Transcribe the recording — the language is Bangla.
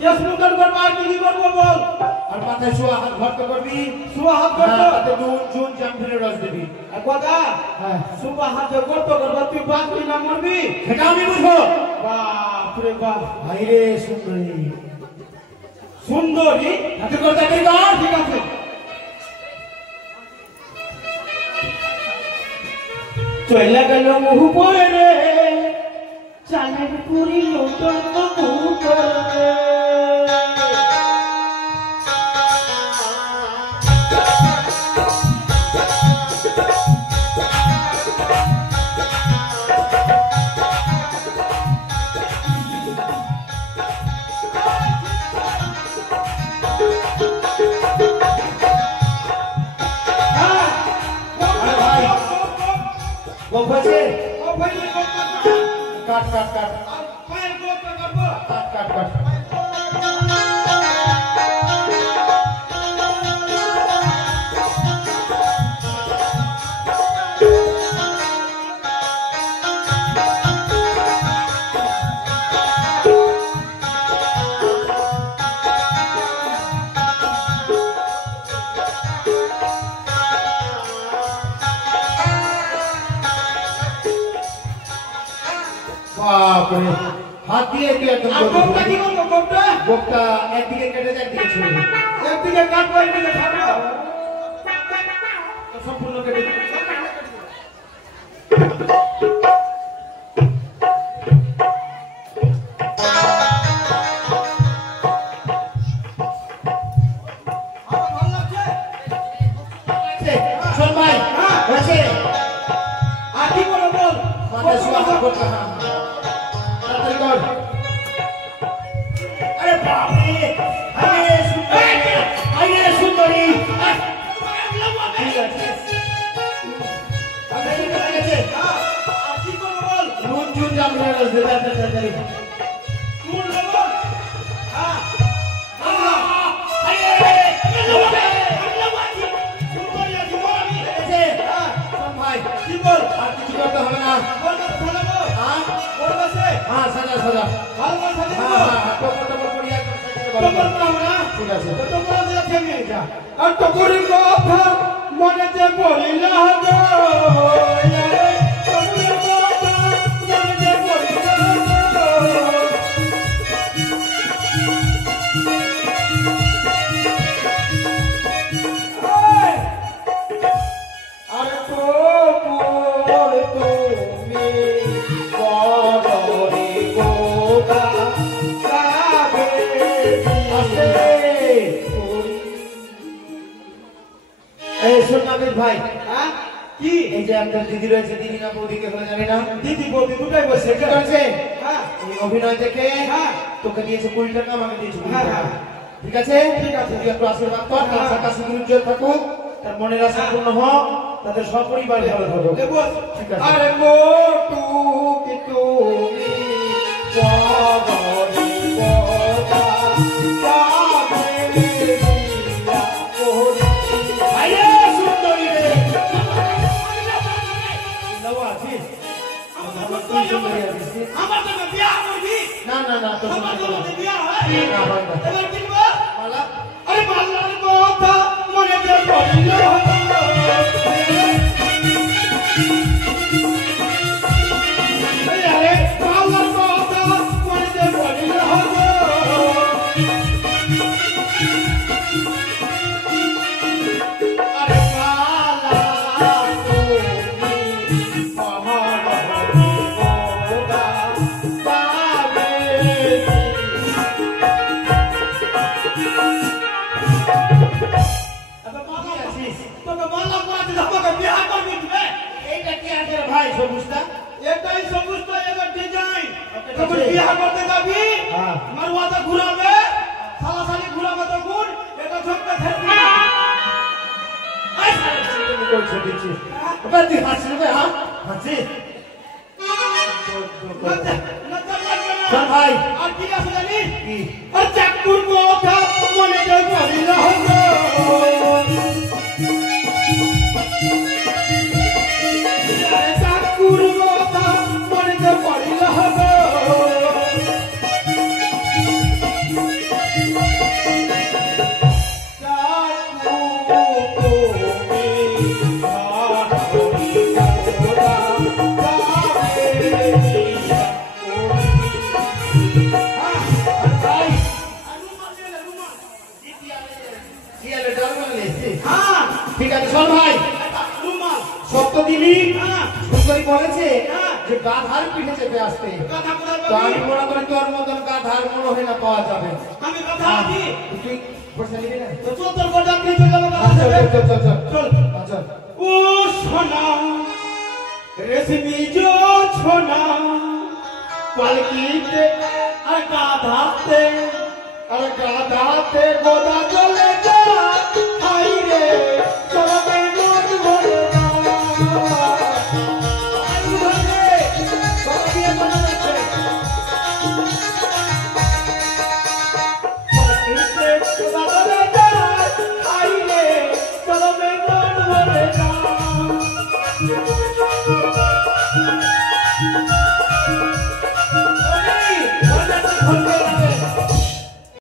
কেস মুন্ডন করব আর কি করব বল আর মাথায় শোয়া হাত ভর্ত করবি শুয়া হাত করব তাতে জুন জামফিলের রস দিবি কথা হ্যাঁ শুয়া হাত করব তুই বাঁচবি না মরবি সেটা আমি বুঝবো বাপ রে বাপ ভাই রে সুন্দরী সুন্দরী হাতে কথা কই কর ঠিক আছে চলে গেল মুহ পরে রে চালের পুরি লোটন মুহ পরে কাট কাট কাট পায়ের গোটা করবো কাট কাট কাট বাপরে হাত দিয়ে কি একদম গোটা কি করবো গোটা গোটা একদিকে কেটে যায় একদিকে ছেড়ে দে একদিকে কাটবো একদিকে ছাড়বো সম্পূর্ণ কেটে দে শোন ভাই হয়েছে আর কি করবো বল মাথায় শোয়া হাত গোটা তাড়াতাড়ি কর আরে বাপরে আরে সুন্দরী ঠিক আছে আর কি করবো বল নুন চুন জামফিলের রস দে তাড়াতাড়ি চুল নেবো হ্যাঁ কি বল আর কিছু করতে হবে না হ্যাঁ সাজা সাজা ঠিক আছে আর তো করি কথা মনে যে পড়িল ভাই কি এই যে আপনার দিদি রয়েছে দিদি না বৌদিকে হলে জানি না দিদি বৌদি দুটাই বসে কি করেছে হ্যাঁ এই অভিনয় থেকে হ্যাঁ তোকে দিয়েছে 20 টাকা আমাকে দিয়েছে 20 হ্যাঁ, টাকা হ্যাঁ। ঠিক আছে ঠিক আছে। তুই একটু আশীর্বাদ কর তার সাথে সুন্দর উজ্জ্বল থাকুক তার মনের আশা পূর্ণ হোক তাদের সপরিবার ভালো থাকুক ঠিক আছে আরে মোটু কি তুমি পগরি পগা কাবেরি দিয়া কোরি আরে সুন্দরী রে নওয়া আছিস আমার তুই সুন্দরী আছিস আমার তো বিয়া করবি না না না তো আমার তো বিয়া হয় না হয় না এবার কিনবা মালা আরে মাল্লার কথা মনে যে পড়িল আরে মাল্লার কথা মনে যে পড়িল আরে মালা তুমি মহান গোদা কাবেরী তোকে মালা পরাতে আমাকে বিয়া করবি তুই এইটা কি আছে রে ভাই সবুজটা এটাই সবুজ তো এবার ডিজাইন ওকে, তখন ঠিক আছে। বিয়া করতে যাবি হ্যাঁ। মারওয়াটা ঘুরাবে সালাসালি ঘুরাবে তখন এটা ঝটকা খেলবি করছে দিচ্ছি এবার তুই হাসিস রে হ্যাঁ হাসিস চল ভাই আর কি আছে জানিস কি আর চাকুর কথা মনে যে পড়িল চাকুর কথা মনে যে পড়িল শোন ভাই রুমাল সত্য দিলি হ্যাঁ সুন্দরী বলেছে হ্যাঁ। যে গাধার পিঠে চেপে আসতে কথা কোথায় তো আমি পাবি? মনে করি তোর মতন গাধার মনে হয় না পাওয়া যাবে আমি কথা আছি তুই পয়সা নিবি না তো তোর কথা নিয়ে চলে যাবো আচ্ছা চল চল চল চল আচ্ছা ও সোনা রেশমি জো সোনা পালকিতে আর গাধাতে গোদা জো